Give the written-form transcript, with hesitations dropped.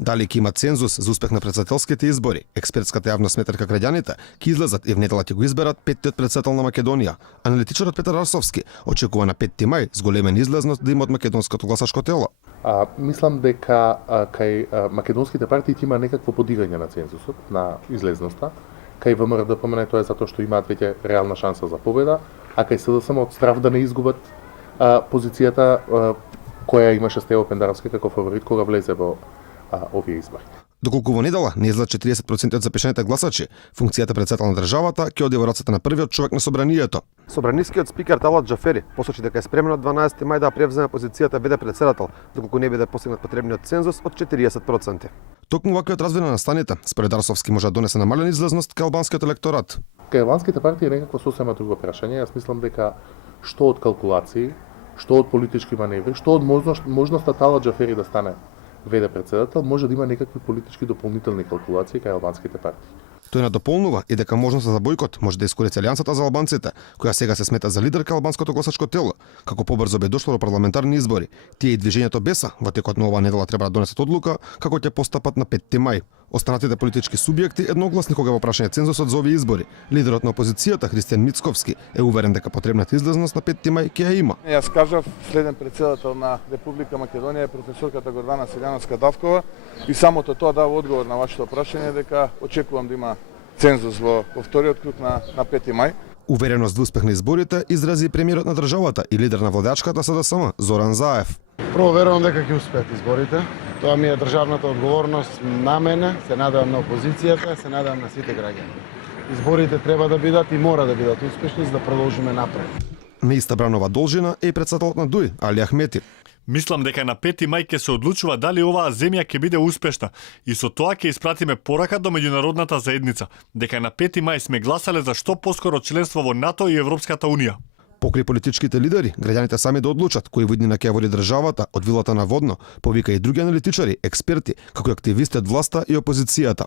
Дали ќе има цензус за успех на претседателските избори, експертската јавност смета дека граѓаните ќе излезат и внедела ќе го изберат петтиот претседател на Македонија. Аналитичарот Петар Арсовски очекува на 5 мај зголемена излезност да има од македонското гласачко тело. Мислам дека кај македонските партии има некакво подигање на цензусот, на излезноста. Кај ВМРО ДПМН тоа е затоа што имаат веќе реална шанса за победа, а кај СДСМ од страв да не изгубат позицијата која имаше Стево Пендаровски како фаворит кога влезе во овие избори. Доколку во недела не излад 40% од запишаните гласачи, функцијата претседател на државата ќе оди во рацете на првиот човек на собранието. Собранискиот спикер Талат Џафери посочи дека е спремен од 12 мај да превземе позицијата ВД претседател, доколку не биде постигнат потребниот цензус од 40%. Токму ваквиот развој на настаните, според Арсовски, може да донесе намалена излезност кај албанскиот електорат. Кај албанските партии е некакво сосема друго прашање. Јас мислам дека што од калкулации, што од политички маневри, што од можноста Талат Џафери да стане ВД претседател, може да има некакви политички дополнителни калкулации кај албанските партии. Тој надополнува и дека можноста за бојкот може да искористи Алијансата за албанците, која сега се смета за лидерка албанското гласачко тело, како побрзо би дошло до парламентарни избори. Тие и движењето Беса во текот на оваа недела треба да донесат одлука како ќе постапат на 5 мај. Останатите политички субјекти едногласни кога во прашање цензусот за овие избори. Лидерот на опозицијата Христијан Мицковски е уверен дека потребната излезност на 5 мај ќе ја има. Јас кажав, следен претседател на Република Македонија е професорката Гордана Селјановска-Давкова и самото тоа дава одговор на вашето прашање дека очекувам да има цензус во вториот круг на 5 мај. Увереност во успех на изборите изрази и премиерот на државата и лидер на владеачката СДСМ Зоран Заев. Прво верувам дека ќе успеат изборите. Тоа ми е државната одговорност на мене, се надевам на опозицијата, се надевам на сите граѓани. Изборите треба да бидат и мора да бидат успешни за да продолжиме напред. На иста бранова должина е и претседателот на ДУИ Али Ахмети. Мислам дека на 5 мај ќе се одлучува дали оваа земја ќе биде успешна и со тоа ќе испратиме порака до меѓународната заедница дека на 5 мај сме гласале за што поскоро членство во НАТО и Европската унија. Покрај политичките лидери, граѓаните сами да одлучат кој воднина ќе води државата од вилата на Водно, повика и други аналитичари, експерти, како и активисти од власта и опозицијата.